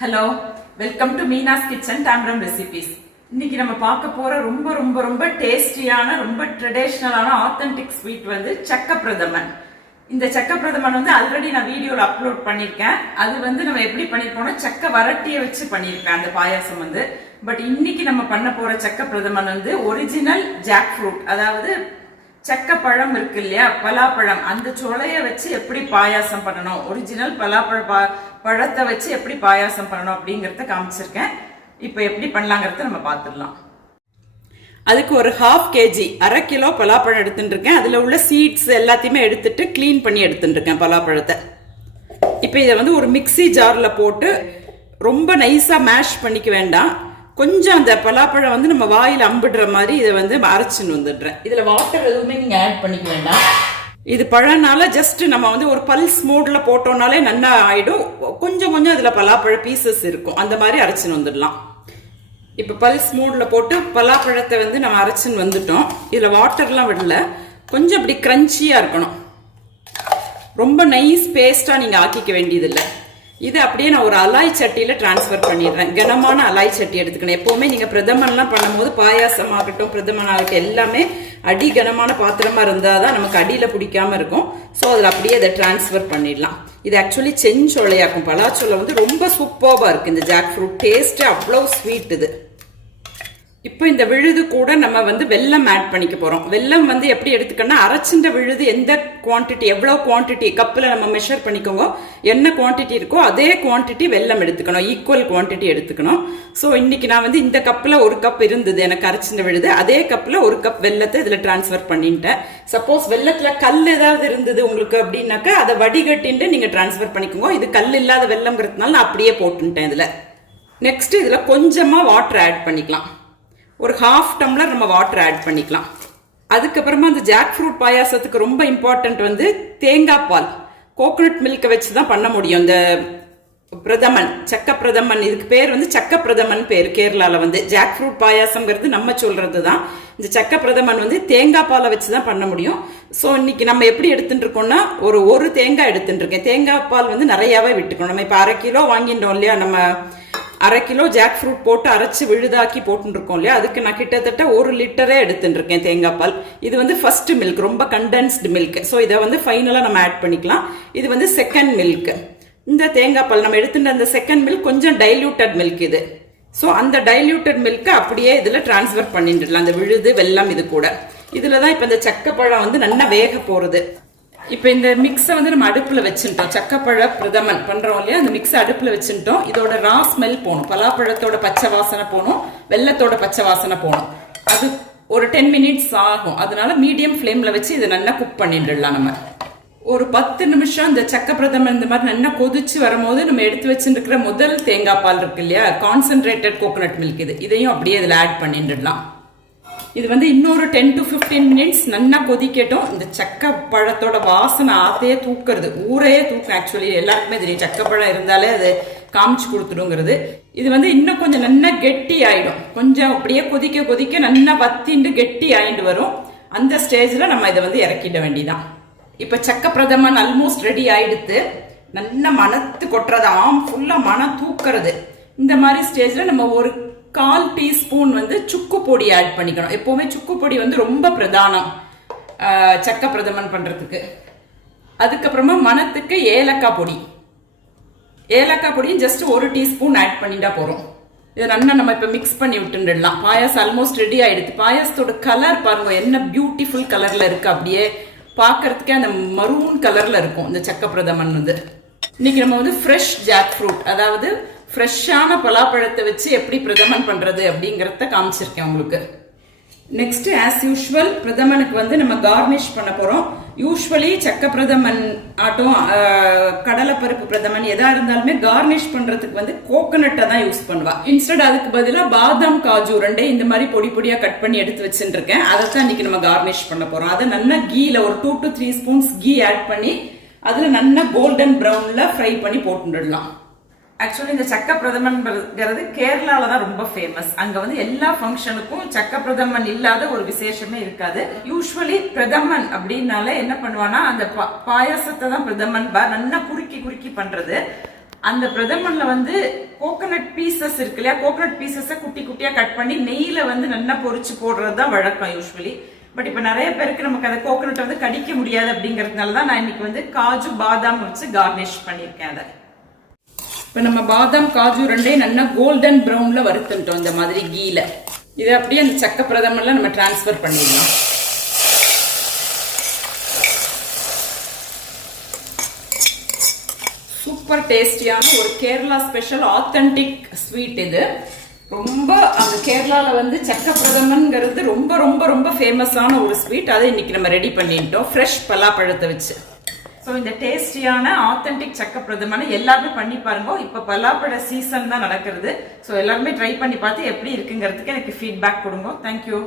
Hello welcome to Meena's kitchen டாம்ரம் recipes இன்னைக்கு நம்ம பார்க்க போற ரொம்ப ரொம்ப ரொம்ப டேஸ்டியான ரொம்ப ட்ரெடிஷ்னலான ஆத்தென்டிக் ஸ்வீட் வந்து சக்க பிரதமன் இந்த சக்க பிரதமன் வந்து ஆல்ரெடி நான் வீடியோல அப்லோட் பண்ணிருக்கேன். அது வந்து நம்ம எப்படி பண்ணிருப்போம்னா சக்க வரட்டியை வச்சு பண்ணிருக்கேன் அந்த பாயாசம் வந்து. பட் இன்னைக்கு நம்ம பண்ண போற சக்க பிரதமன் வந்து ஒரிஜினல் ஜாக் ஃப்ரூட் அதாவது சக்க பழம் இருக்கு இல்லையா? பலாப்பழம். அந்த சொலைய வச்சு எப்படி பாயாசம் பண்ணணும்? ஒரிஜினல் பலாப்பழ பா- பழத்தை வச்சு எப்படி பாயாசம் பண்ணணும் அப்படிங்கிறத காமிச்சிருக்கேன். இப்போ எப்படி பண்ணலாங்கிறத நம்ம பார்த்துடலாம். அதுக்கு ஒரு ஹாஃப் கேஜி அரை கிலோ பலாப்பழம் எடுத்துட்டுருக்கேன். அதில் உள்ள சீட்ஸ் எல்லாத்தையுமே எடுத்துட்டு க்ளீன் பண்ணி எடுத்துட்டுருக்கேன் பலாப்பழத்தை. இப்போ இதை வந்து ஒரு மிக்ஸி ஜாரில் போட்டு ரொம்ப நைஸாக மேஷ் பண்ணிக்க வேண்டாம். கொஞ்சம் அந்த பலாப்பழம் வந்து நம்ம வாயில் அம்பிடுற மாதிரி இதை வந்து அரைச்சின்னு வந்துடுறேன். இதில் வாட்டர் எதுவுமே நீங்கள் ஆட் பண்ணிக்க வேண்டாம். இது பழனால ஜஸ்ட் நம்ம வந்து ஒரு பல்ஸ் மோட்ல போட்டோம்னாலே நல்லா ஆயிடும். கொஞ்சம் கொஞ்சம் அதில் பலாப்பழ பீசஸ் இருக்கும். அந்த மாதிரி அரைச்சின்னு வந்துடலாம். இப்போ பல்ஸ் மூடில் போட்டு பலாப்பழத்தை வந்து நம்ம அரைச்சின்னு வந்துட்டோம். இதில் வாட்டர்லாம் விடல. கொஞ்சம் அப்படி க்ரன்ச்சியாக இருக்கணும். ரொம்ப நைஸ் பேஸ்ட்டாக நீங்கள் ஆக்கிக்க வேண்டியதில்லை. இது அப்படியே நான் ஒரு அலாய் சட்டியில் ட்ரான்ஸ்ஃபர் பண்ணிடுறேன். கனமான அலாய் சட்டி எடுத்துக்கணும். எப்போவுமே நீங்கள் பிரதமன்லாம் பண்ணும்போது பாயாசம் ஆகட்டும் பிரதமன் ஆகட்டும் எல்லாமே அடி கனமான இருந்தால் தான் நமக்கு அடியில் பிடிக்காமல் இருக்கும். ஸோ அதில் அப்படியே அதை ட்ரான்ஸ்ஃபர் பண்ணிடலாம். இது ஆக்சுவலி செஞ்சோலையாக்கும். பலாச்சோலை வந்து ரொம்ப சூப்பர்வாக இருக்குது இந்த ஜாக் ஃப்ரூட் டேஸ்ட்டு அவ்வளோ ஸ்வீட் இது. இப்போ இந்த விழுது கூட நம்ம வந்து வெல்லம் ஆட் பண்ணிக்க போகிறோம் வெல்லம் வந்து எப்படி எடுத்துக்கணும்னா அரைச்சின்ற விழுது எந்த குவான்டிட்டி எவ்வளோ குவாண்டிட்டி கப்பில் நம்ம மெஷர் பண்ணிக்கோங்க என்ன குவான்டிட்டி இருக்கோ அதே குவான்டிட்டி வெல்லம் எடுத்துக்கணும். ஈக்குவல் குவான்டிட்டி எடுத்துக்கணும். ஸோ இன்றைக்கி நான் வந்து இந்த கப்பில் ஒரு கப் இருந்தது எனக்கு அரைச்சின்ற விழுது. அதே கப்பில் ஒரு கப் வெல்லத்தை இதில் டிரான்ஸ்ஃபர் பண்ணிட்டேன். சப்போஸ் வெல்லத்தில் கல் ஏதாவது இருந்தது உங்களுக்கு அப்படின்னாக்கா அதை வடிகட்டின்ட்டு நீங்கள் டிரான்ஸ்ஃபர் பண்ணிக்கோங்க. இது கல் இல்லாத வெல்லம்ங்கிறதுனால நான் அப்படியே போட்டுட்டேன் இதில். நெக்ஸ்ட் இதில் கொஞ்சமாக வாட்டர் ஆட் பண்ணிக்கலாம். ஒரு ஹாஃப் டம்ளர் நம்ம வாட்டர் ஆட் பண்ணிக்கலாம். அதுக்கப்புறமா அந்த ஜாக் ஃப்ரூட் பாயாசத்துக்கு ரொம்ப இம்பார்ட்டன்ட் வந்து தேங்காய் பால். கோகோனட் மில்கை வச்சு தான் பண்ண முடியும். இந்த பிரதமன் சக்க பிரதமன் இதுக்கு பேர் வந்து சக்க பிரதமன் பேர் கேரளாவில் வந்து. ஜாக் ஃப்ரூட் பாயாசம்ங்கிறது நம்ம சொல்கிறது தான். இந்த சக்க பிரதமன் வந்து தேங்காய் பாலை வச்சு தான் பண்ண முடியும். ஸோ இன்னைக்கு நம்ம எப்படி எடுத்துட்டு இருக்கோம்னா ஒரு ஒரு தேங்காய் எடுத்துட்டு இருக்கேன். தேங்காய் பால் வந்து நிறையாவே விட்டுக்கணும். நம்ம இப்போ அரை கிலோ வாங்கிட்டோம் இல்லையா? நம்ம அரை கிலோ ஜாக் ஃப்ரூட் போட்டு அரைச்சி விழுதாக்கி போட்டுருக்கோம் இல்லையா? அதுக்கு நான் கிட்டத்தட்ட ஒரு லிட்டரே எடுத்துட்டு தேங்காய் பால். இது வந்து ஃபர்ஸ்ட் மில்க் ரொம்ப கண்டென்ஸ்டு மில்க் ஸோ இதை வந்து ஃபைனலாக நம்ம ஆட் பண்ணிக்கலாம். இது வந்து செகண்ட் மில்க் இந்த தேங்காய் பால் நம்ம எடுத்துட்ட அந்த செகண்ட் மில்க் கொஞ்சம் டைல்யூட்டட் மில்க் இது. ஸோ அந்த டைல்யூட்டட் மில்க்கை அப்படியே இதில் டிரான்ஸ்ஃபர் பண்ணிட்டுலாம் அந்த விழுது வெல்லம் இது கூட. இதில் தான் இப்போ இந்த சக்கப்பழம் வந்து நல்லா வேக போகிறது இப்போ இந்த மிக்ஸை வந்து நம்ம அடுப்பில் வச்சுட்டோம். சக்கப்பழ பிரதமன் பண்ணுறோம் இல்லையா? அந்த மிக்ஸை அடுப்பில் வச்சுட்டோம். இதோட ரா ஸ்மெல் போகணும். பலாப்பழத்தோட பச்சை வாசனை போகணும். வெள்ளத்தோட பச்சை வாசனை போகணும். அது ஒரு டென் மினிட்ஸ் ஆகும். அதனால மீடியம் ஃப்ளேமில் வச்சு இதை நல்லா குக் பண்ணிடலாம் நம்ம. ஒரு பத்து நிமிஷம் இந்த சக்க பிரதமன் இந்த மாதிரி நல்லா கொதிச்சு வரும்போது நம்ம எடுத்து வச்சுருக்கிற முதல் தேங்காய் பால் இருக்கு இல்லையா? கான்சென்ட்ரேட்டட் கோகோனட் மில்க் இது. இதையும் அப்படியே இதில் ஆட் பண்ணிட்டுலாம் இது வந்து இன்னொரு டென் டு ஃபிஃப்டீன் மினிட்ஸ் நல்லா கொதிக்கட்டும். இந்த சக்க பழத்தோட வாசனை ஆத்தையே தூக்குறது. ஊரையே தூக்கும் ஆக்சுவலி எல்லாருக்குமே தெரியும். சக்கப்பழம் இருந்தாலே அது காமிச்சு கொடுத்துடுங்கிறது. இது வந்து இன்னும் கொஞ்சம் நல்லா கெட்டி ஆயிடும். கொஞ்சம் அப்படியே கொதிக்க கொதிக்க நல்லா வத்திண்டு கெட்டி ஆயிட்டு வரும். அந்த ஸ்டேஜில் நம்ம இதை வந்து இறக்கிட வேண்டிதான். இப்போ சக்க பிரதமன் ஆல்மோஸ்ட் ரெடி ஆயிடுத்து. நல்லா மனத்து கொட்டுறது. ஆம் ஃபுல்லாக மனம் தூக்குறது. இந்த மாதிரி ஸ்டேஜில் நம்ம ஒரு கால் டீஸ்பூன் வந்து சுக்கு பொடி ஆட் பண்ணிக்கணும். எப்போவுமே சுக்கு பொடி வந்து ரொம்ப பிரதானம். சக்க பிரதமன் பண்ணுறதுக்கு அதுக்கப்புறமா மணத்துக்கு ஏலக்காய் பொடி. ஏலக்காய் பொடியும் ஜஸ்ட் ஒரு டீஸ்பூன் ஆட் பண்ணிட்டா போகிறோம் இதை நல்லா நம்ம இப்போ மிக்ஸ் பண்ணி விட்டுடலாம் பாயாசம் ஆல்மோஸ்ட் ரெடி ஆகிடுது பாயாசத்தோட கலர் பாருங்க என்ன பியூட்டிஃபுல் கலரில் இருக்குது அப்படியே பார்க்கறதுக்கே அந்த மரூன் கலரில் இருக்கும் இந்த சக்க பிரதமன் வந்து. இன்னைக்கு நம்ம வந்து ஃப்ரெஷ் ஜாக் ஃப்ரூட் அதாவது ஃப்ரெஷ்ஷான பலாப்பழத்தை வச்சு எப்படி பிரதமன் பண்ணுறது அப்படிங்கிறத காமிச்சிருக்கேன் உங்களுக்கு. நெக்ஸ்ட் ஆஸ் யூஷுவல் பிரதமனுக்கு வந்து நம்ம கார்னிஷ் பண்ண போகிறோம் யூஸ்வலி சக்க பிரதமன் ஆட்டும் கடலைப்பருப்பு பிரதமன் எதா இருந்தாலுமே கார்னிஷ் பண்றதுக்கு வந்து கோகனட்டை தான் யூஸ் பண்ணுவா. இன்ஸ்டட் அதுக்கு பதிலாக பாதாம் காஜு ரெண்டே இந்த மாதிரி பொடி பொடியா கட் பண்ணி எடுத்து வச்சுருக்கேன். அதை தான் இன்னைக்கு நம்ம கார்னிஷ் பண்ண போறோம். அதை நல்லா கீல ஒரு two to three spoons ghee add பண்ணி அதுல நல்லா கோல்டன் ப்ரௌன்ல ஃப்ரை பண்ணி போட்டுடலாம். ஆக்சுவலி இந்த சக்க பிரதமன்ங்கிறது கேரளால தான் ரொம்ப ஃபேமஸ் அங்க வந்து எல்லா ஃபங்க்ஷனுக்கும் சக்க பிரதமன் இல்லாத ஒரு விசேஷமே இருக்காது. யூஸ்வலி பிரதமன் அப்படின்னால என்ன பண்ணுவானா அந்த பா- பாயாசத்தை தான் பிரதமன் பா நல்லா குறுக்கி குறுக்கி பண்றது. அந்த பிரதமன்ல வந்து கோகனட் பீசஸ் இருக்கு இல்லையா? கோகனட் பீசஸை குட்டி குட்டியா கட் பண்ணி நெய்யில வந்து நல்லா பொறிச்சு போடுறது தான் வழக்கம் யூஸ்வலி பட் இப்போ நிறைய பேருக்கு நமக்கு அந்த கோகனட் வந்து கடிக்க முடியாது அப்படிங்கிறதுனால தான் நான் இன்னைக்கு வந்து காஜு பாதாம் வச்சு கார்னிஷ் பண்ணியிருக்கேன் அதை. இப்போ நம்ம பாதாம் காஜு ரெண்டையும் நல்லா கோல்டன் ப்ரௌனில் வறுத்துட்டோம். இந்த மாதிரி கீல இதை அப்படியே அந்த சக்க பிரதமெல்லாம் நம்ம டிரான்ஸ்ஃபர் பண்ணிடலாம். சூப்பர் டேஸ்டியான ஒரு கேரளா ஸ்பெஷல் ஆத்தென்டிக் ஸ்வீட் இது. ரொம்ப அந்த கேரளாவில் வந்து சக்க பிரதமன்கிறது ரொம்ப ரொம்ப ரொம்ப ஃபேமஸான ஒரு ஸ்வீட் அதை இன்னைக்கு நம்ம ரெடி பண்ணிட்டோம். ஃப்ரெஷ் பலாப்பழத்தை வச்சு. ஸோ இந்த டேஸ்டியான ஆத்தென்டிக் சக்க பிரதமனை எல்லாருமே பண்ணி பாருங்க. இப்போ பலாப்பழ சீசன் தான் நடக்கிறது. ஸோ எல்லாருமே ட்ரை பண்ணி பார்த்து எப்படி இருக்குங்கிறதுக்கு எனக்கு ஃபீட்பேக் கொடுங்க. தேங்க்யூ